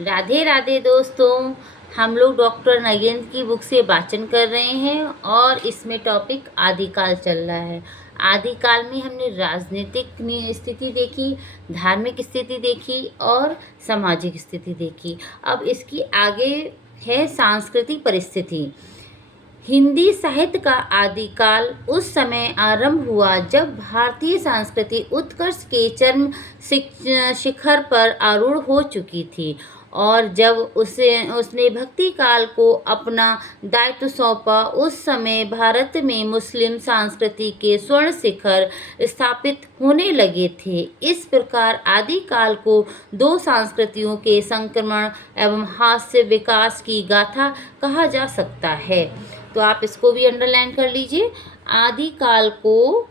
राधे राधे दोस्तों। हम लोग डॉक्टर नगेंद्र की बुक से वाचन कर रहे हैं और इसमें टॉपिक आदिकाल चल रहा है। आदिकाल में हमने राजनीतिक स्थिति देखी, धार्मिक स्थिति देखी और सामाजिक स्थिति देखी। अब इसकी आगे है सांस्कृतिक परिस्थिति। हिंदी साहित्य का आदिकाल उस समय आरंभ हुआ जब भारतीय संस्कृति उत्कर्ष के चरम शिखर पर आरूढ़ हो चुकी थी और जब उसने भक्ति काल को अपना दायित्व सौंपा। उस समय भारत में मुस्लिम संस्कृति के स्वर्ण शिखर स्थापित होने लगे थे। इस प्रकार आदिकाल को दो संस्कृतियों के संक्रमण एवं हास्य विकास की गाथा कहा जा सकता है। तो आप इसको भी अंडरलाइन कर लीजिए। आदिकाल को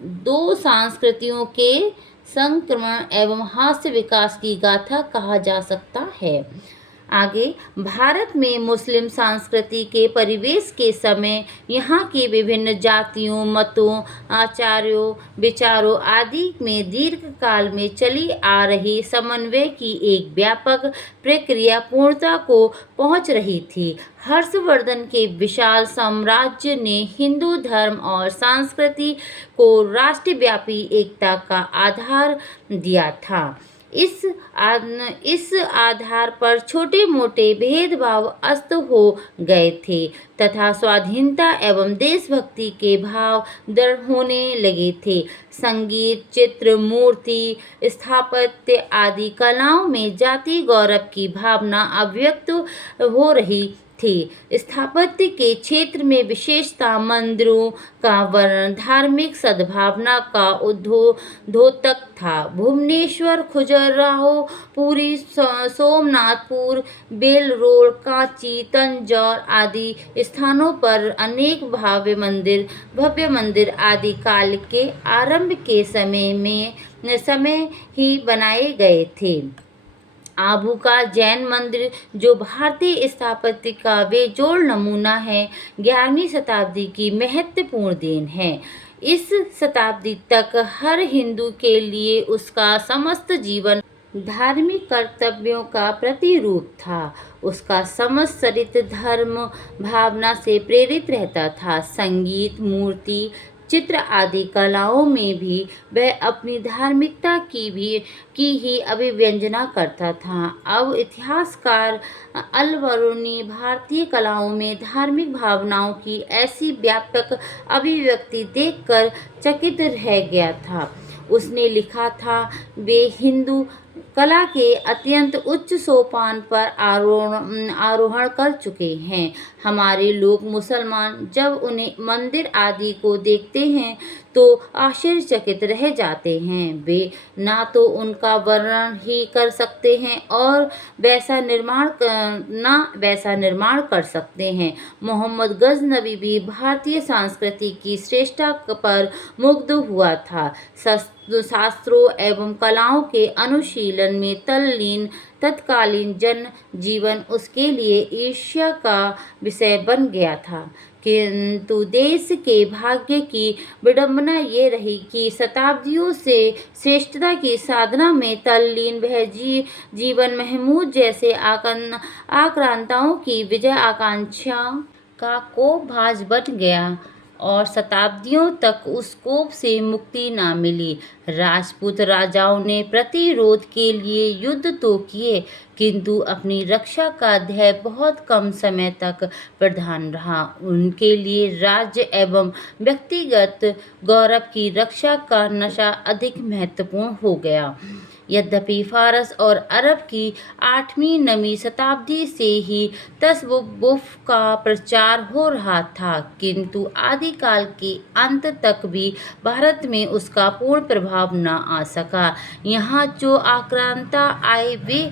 दो संस्कृतियों के संक्रमण एवं हास्य विकास की गाथा कहा जा सकता है। आगे, भारत में मुस्लिम संस्कृति के परिवेश के समय यहाँ की विभिन्न जातियों, मतों, आचार्यों, विचारों आदि में दीर्घ काल में चली आ रही समन्वय की एक व्यापक प्रक्रिया पूर्णता को पहुँच रही थी। हर्षवर्धन के विशाल साम्राज्य ने हिंदू धर्म और संस्कृति को राष्ट्रव्यापी एकता का आधार दिया था। इस आधार पर छोटे मोटे भेदभाव अस्त हो गए थे तथा स्वाधीनता एवं देशभक्ति के भाव दृढ़ होने लगे थे। संगीत, चित्र, मूर्ति, स्थापत्य आदि कलाओं में जाति गौरव की भावना अभिव्यक्त हो रही थी। स्थापत्य के क्षेत्र में विशेषता मंदिरों का वर्णन धार्मिक सद्भावना का द्योतक था। भुवनेश्वर, खजुराहो, पुरी, सोमनाथपुर, बेलरोड, कांची, तंजौर आदि स्थानों पर अनेक भव्य मंदिर आदिकाल के आरंभ के समय ही बनाए गए थे। आबू का जैन मंदिर, जो भारतीय स्थापत्य का बेजोड़ नमूना है, 11वीं शताब्दी की महत्वपूर्ण देन है। इस शताब्दी तक हर हिंदू के लिए उसका समस्त जीवन धार्मिक कर्तव्यों का प्रतिरूप था। उसका समस्त चरित्र धर्म भावना से प्रेरित रहता था। संगीत, मूर्ति, चित्र आदि कलाओं में भी वह अपनी धार्मिकता की ही अभिव्यंजना करता था। अब इतिहासकार अल-बरूनी भारतीय कलाओं में धार्मिक भावनाओं की ऐसी व्यापक अभिव्यक्ति देखकर चकित रह गया था। उसने लिखा था, वे हिंदू कला के अत्यंत उच्च सोपान पर आरोहण कर चुके हैं। हमारे लोग मुसलमान जब उन्हें मंदिर आदि को देखते हैं तो आश्चर्यचकित रह जाते हैं। वे ना तो उनका वर्णन ही कर सकते हैं और वैसा निर्माण कर सकते हैं। मोहम्मद गजनबी भी भारतीय संस्कृति की श्रेष्ठता पर मुग्ध हुआ था। शास्त्रों एवं कलाओं के अनुशीलन में तल्लीन तत्कालीन जन जीवन उसके लिए ईर्ष्या का विषय बन गया था। किंतु देश के भाग्य की विडंबना ये रही कि शताब्दियों से श्रेष्ठता की साधना में तल्लीन वह जीवन महमूद जैसे आक्रांताओं की विजय आकांक्षा का कोपभाज बन गया और शताब्दियों तक उस कोप से मुक्ति न मिली। राजपूत राजाओं ने प्रतिरोध के लिए युद्ध तो किए, किंतु अपनी रक्षा का ध्येय बहुत कम समय तक प्रधान रहा। उनके लिए राज्य एवं व्यक्तिगत गौरव की रक्षा का नशा अधिक महत्वपूर्ण हो गया। यद्यपि फारस और अरब की 8वीं 9वीं शताब्दी से ही तसव्वुफ का प्रचार हो रहा था, किंतु आदिकाल के अंत तक भी भारत में उसका पूर्ण प्रभाव न आ सका। यहाँ जो आक्रांता आए वे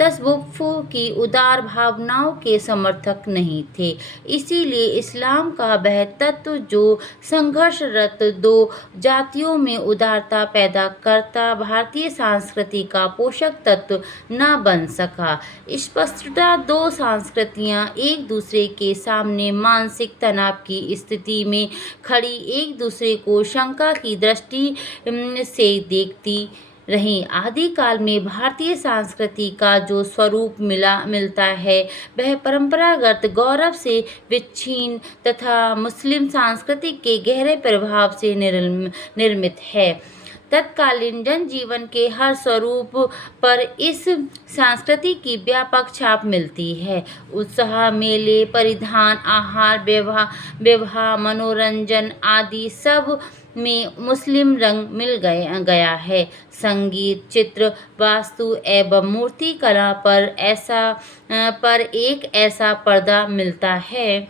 तसव्वुफ की उदार भावनाओं के समर्थक नहीं थे। इसीलिए इस्लाम का वह तत्व जो संघर्षरत दो जातियों में उदारता पैदा करता भारतीय संस्कृति का पोषक तत्व न बन सका। स्पष्टतः दो संस्कृतियां एक दूसरे के सामने मानसिक तनाव की स्थिति में खड़ी एक दूसरे को शंका की दृष्टि से देखती रहीं। आदिकाल में भारतीय संस्कृति का जो स्वरूप मिलता है वह परंपरागत गौरव से विच्छिन्न तथा मुस्लिम संस्कृति के गहरे प्रभाव से निर्मित है। तत्कालीन जनजीवन के हर स्वरूप पर इस संस्कृति की व्यापक छाप मिलती है। उत्साह, मेले, परिधान, आहार, व्यवहार, मनोरंजन आदि सब में मुस्लिम रंग मिल गया है। संगीत, चित्र, वास्तु एवं मूर्ति कला पर एक ऐसा पर्दा मिलता है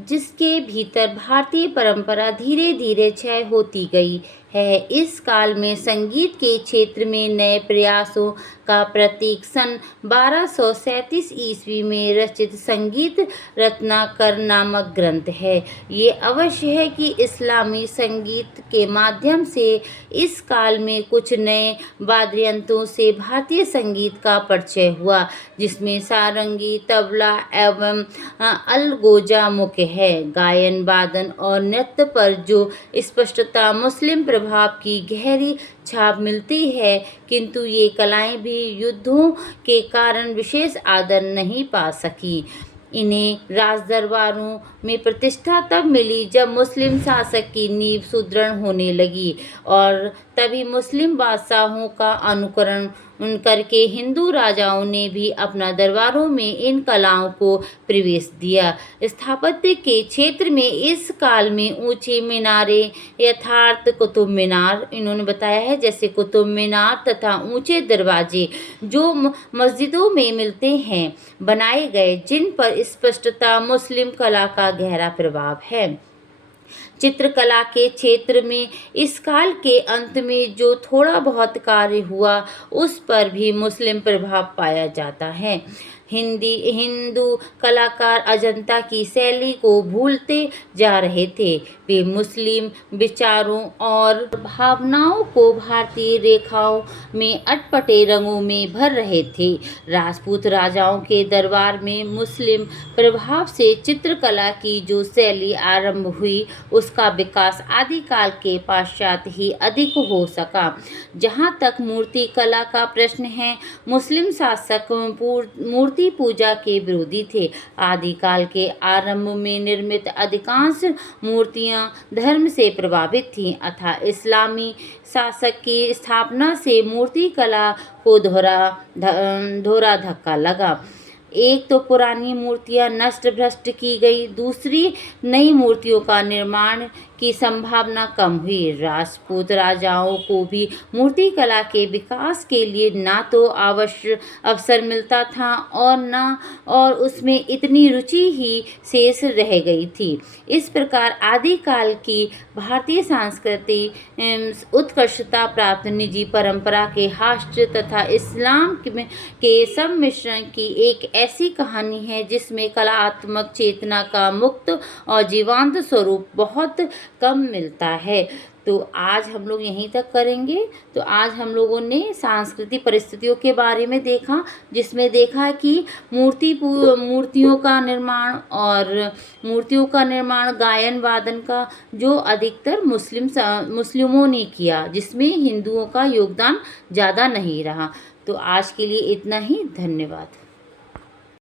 जिसके भीतर भारतीय परंपरा धीरे धीरे क्षय होती गई है। इस काल में संगीत के क्षेत्र में नए प्रयासों का प्रतीक सन 1237 ईस्वी में रचित संगीत रत्नाकर नामक ग्रंथ है। ये अवश्य है कि इस्लामी संगीत के माध्यम से इस काल में कुछ नए वाद्ययंत्रों से भारतीय संगीत का परिचय हुआ, जिसमें सारंगी, तबला एवं अलगोजा मुख्य है। गायन, वादन और नृत्य पर जो स्पष्टता मुस्लिम प्रभाव की गहरी छाप मिलती है, किंतु ये कलाएं भी युद्धों के कारण विशेष आदर नहीं पा सकी। इन्हें राजदरबारों में प्रतिष्ठा तब मिली जब मुस्लिम शासक की नींव सुदृढ़ होने लगी और तभी मुस्लिम बादशाहों का अनुकरण करके हिंदू राजाओं ने भी अपना दरबारों में इन कलाओं को प्रवेश दिया। स्थापत्य के क्षेत्र में इस काल में ऊंचे मीनारे यथार्थ कुतुब मीनार इन्होंने बताया है, जैसे कुतुब मीनार तथा ऊंचे दरवाजे जो मस्जिदों में मिलते हैं बनाए गए, जिन पर स्पष्टता मुस्लिम कला का गहरा प्रभाव है। चित्रकला के क्षेत्र में इस काल के अंत में जो थोड़ा बहुत कार्य हुआ उस पर भी मुस्लिम प्रभाव पाया जाता है। हिंदू कलाकार अजंता की शैली को भूलते जा रहे थे। वे मुस्लिम विचारों और भावनाओं को भारतीय रेखाओं में अटपटे रंगों में भर रहे थे। राजपूत राजाओं के दरबार में मुस्लिम प्रभाव से चित्रकला की जो शैली आरंभ हुई उसका विकास आदिकाल के पश्चात ही अधिक हो सका। जहाँ तक मूर्ति कला का प्रश्न है, मुस्लिम शासक मूर्ति पूजा के विरोधी थे। आदिकाल के आरंभ में निर्मित अधिकांश मूर्तियां धर्म से प्रभावित थीं अतः इस्लामी शासक की स्थापना से मूर्ति कला को धोरा धक्का लगा। एक तो पुरानी मूर्तियां नष्ट भ्रष्ट की गई, दूसरी नई मूर्तियों का निर्माण की संभावना कम हुई। राजपूत राजाओं को भी मूर्ति कला के विकास के लिए ना तो अवसर मिलता था और उसमें इतनी रुचि ही शेष रह गई थी। इस प्रकार आदिकाल की भारतीय संस्कृति उत्कृष्टता प्राप्त निजी परंपरा के हास्य तथा इस्लाम के सम्मिश्रण की एक ऐसी कहानी है जिसमें कलात्मक चेतना का मुक्त और जीवंत स्वरूप बहुत कम मिलता है। तो आज हम लोग यहीं तक करेंगे। तो आज हम लोगों ने सांस्कृतिक परिस्थितियों के बारे में देखा, जिसमें देखा कि मूर्तियों का निर्माण गायन वादन का जो अधिकतर मुस्लिमों ने किया, जिसमें हिंदुओं का योगदान ज़्यादा नहीं रहा। तो आज के लिए इतना ही। धन्यवाद।